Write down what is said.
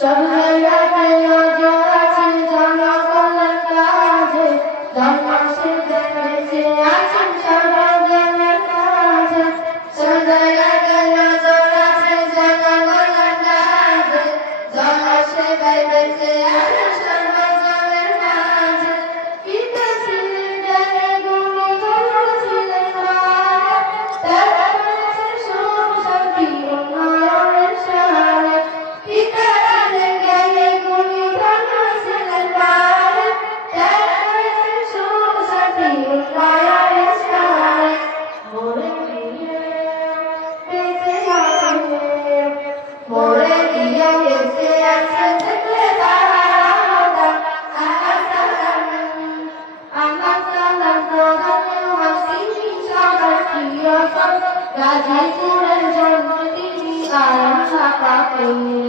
সব জায়গাতে নজর আছে জনগণের কাজে, জনমানুষের বেঁচে আছেন সর্বজনের কাজে। সব জায়গাতে নজর আছে জনগণের কাজে, জনমানুষের বেঁচে আছেন সর্বজনের কাজে। পিতা ছিলেন জ্ঞানী গুণী, গুরু ছিলেন মানব, তারা করেছেন সুখ শান্তি উন্নয়নের সারে। পিতা ছিলেন জ্ঞানী গুণী, গুরু ছিলেন মানব, তারা করেছেন সুখ শান্তি উন্নয়নের সারে। মোরে দিয়ে বেঁচে আছেন, মোরে দিয়ে বেঁচে আছেন দেখলে তারা আলাদা। আমার সালাম, আমার সালাম প্রধানের হাসিনি সবার প্রিয় সব, গাজীপুরের জন্য তিনি আরাম ছাপা পেয়ে